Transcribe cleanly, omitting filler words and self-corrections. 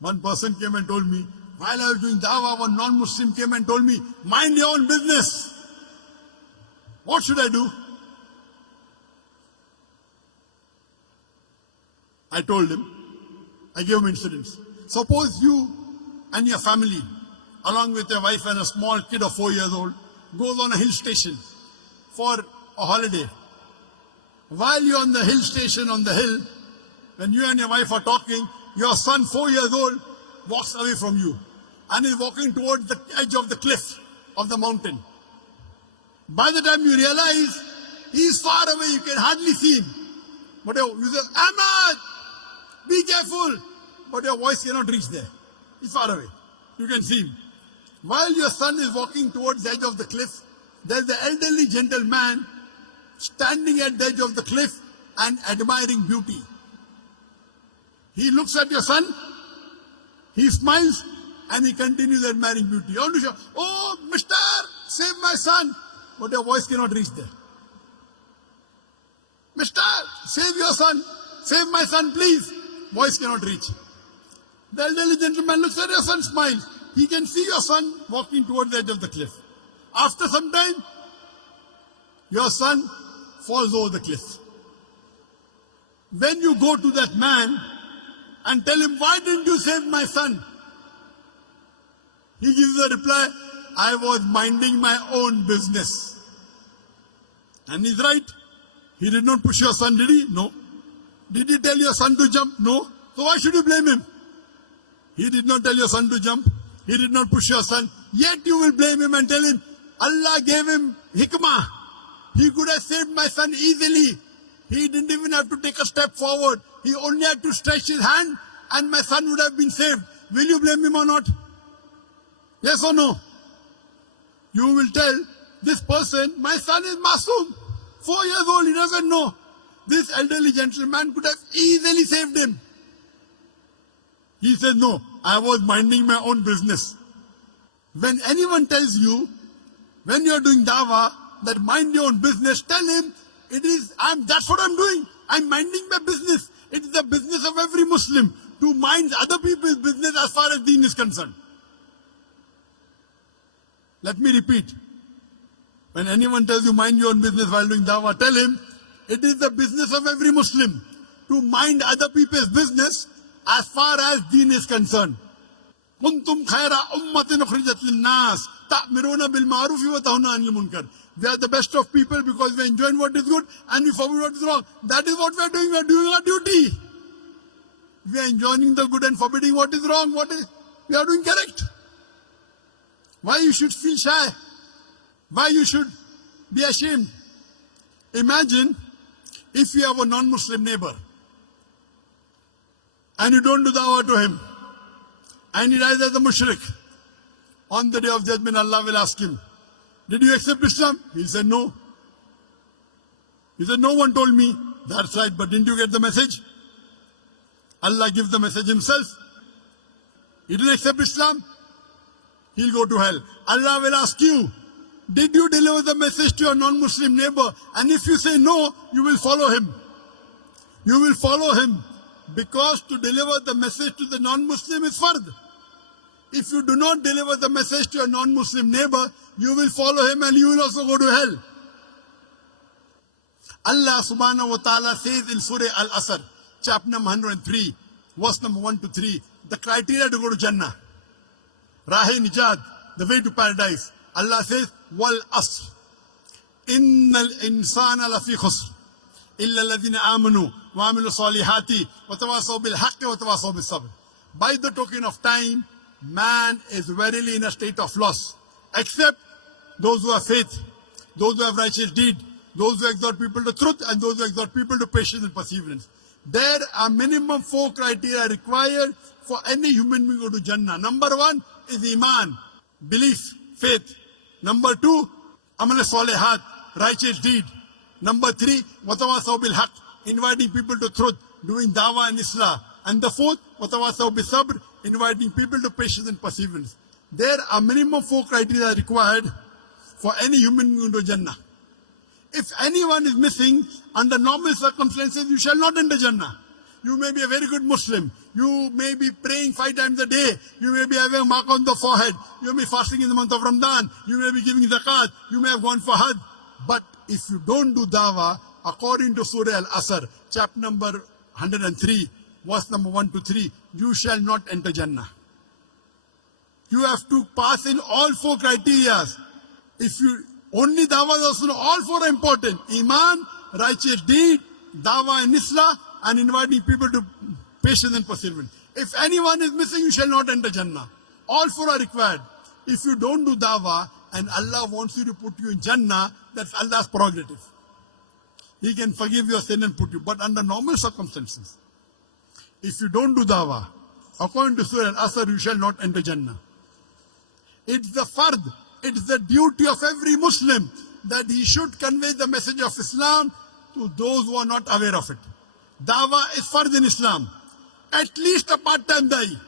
One person came and told me, while I was doing dawah, one non-Muslim came and told me, mind your own business. What should I do? I told him, I gave him incidents. Suppose you and your family, along with your wife and a small kid of 4 years old, goes on a hill station for a holiday. While you're on the hill station, on the hill, when you and your wife are talking, your son, 4 years old, walks away from you and is walking towards the edge of the cliff of the mountain. By the time you realize, he is far away, you can hardly see him. But you say, Ahmad, be careful. But your voice cannot reach there. He's far away. You can see him. While your son is walking towards the edge of the cliff, there's the elderly gentleman standing at the edge of the cliff and admiring beauty. He looks at your son, he smiles, and he continues admiring beauty. You want to shout, oh, mister, save my son. But your voice cannot reach there. Mister, save your son. Save my son, please. Voice cannot reach. The elderly gentleman looks at your son, smiles. He can see your son walking towards the edge of the cliff. After some time, your son falls over the cliff. When you go to that man and tell him, why didn't you save my son? He gives the reply, I was minding my own business. And he's right. He did not push your son, did he? No. Did he tell your son to jump? No. So why should you blame him? He did not tell your son to jump. He did not push your son. Yet you will blame him and tell him, Allah gave him hikmah. He could have saved my son easily. He didn't even have to take a step forward. He only had to stretch his hand and my son would have been saved. Will you blame him or not? Yes or no? You will tell this person, my son is masoom. 4 years old, he doesn't know. This elderly gentleman could have easily saved him. He said, no, I was minding my own business. When anyone tells you, when you're doing dawah, that mind your own business, tell him, that's what I'm doing. I'm minding my business. It is the business of every Muslim to mind other people's business as far as deen is concerned. Let me repeat. When anyone tells you mind your own business while doing dawah, tell him, it is the business of every Muslim to mind other people's business as far as deen is concerned. كنتم خير أمة أخرجت للناس تأمرون بالمعروف وتنهون عن المنكر. We are the best of people because we enjoy what is good and we forbid what is wrong. That is what we are doing. We are doing our duty. We are enjoying the good and forbidding what is wrong. We are doing correct. Why you should feel shy? Why you should be ashamed? Imagine if you have a non-Muslim neighbor and you don't do dawah to him and he dies as a mushrik. On the day of judgment, Allah will ask him, did you accept Islam? He said, no. He said, no one told me. That's right, but didn't you get the message? Allah gives the message himself. He didn't accept Islam. He'll go to hell. Allah will ask you, did you deliver the message to your non-Muslim neighbor? And if you say no, you will follow him. You will follow him because to deliver the message to the non-Muslim is fard. If you do not deliver the message to your non-Muslim neighbor, you will follow him and you will also go to hell. Allah subhanahu wa ta'ala says in Surah Al-Asr, chapter number 103, verse number 1 to 3, the criteria to go to Jannah. Rahe Nijad, the way to paradise. Allah says, Wal Asr. Innal insana lafi khusr. Illa alladhina amanu wa amilu salihati wa tawasaw bil haqqi wa tawasaw bis sabr. By the token of time, man is verily in a state of loss. Except those who have faith, those who have righteous deed, those who exhort people to truth, and those who exhort people to patience and perseverance. There are minimum 4 criteria required for any human being to go to Jannah. Number 1 is Iman, belief, faith. Number 2, Amal Salihat, righteous deed. Number 3, Watawasaw bil Haq, inviting people to truth, doing dawah and islah. And the 4th, Watawasaw bil Sabr, inviting people to patience and perseverance. There are minimum 4 criteria required for any human being to Jannah. If anyone is missing, under normal circumstances, you shall not enter Jannah. You may be a very good Muslim. You may be praying 5 times a day. You may be having a mark on the forehead. You may be fasting in the month of Ramadan. You may be giving zakat. You may have gone for Hajj. But if you don't do dawah, according to Surah Al-Asr, chapter number 103, verse number 1 to 3, you shall not enter Jannah. You have to pass in all 4 criteria. If you only dawah is also, all 4 are important. Iman, righteous deed, dawah and islah, and inviting people to patience and perseverance. If anyone is missing, you shall not enter Jannah. All 4 are required. If you don't do dawah and Allah wants you to put you in Jannah, that's Allah's prerogative. He can forgive your sin and put you. But under normal circumstances, if you don't do dawah, according to Surah Al-Asr, you shall not enter Jannah. It's the fard, it's the duty of every Muslim that he should convey the message of Islam to those who are not aware of it. Dawah is fard in Islam. At least a part-time da'i.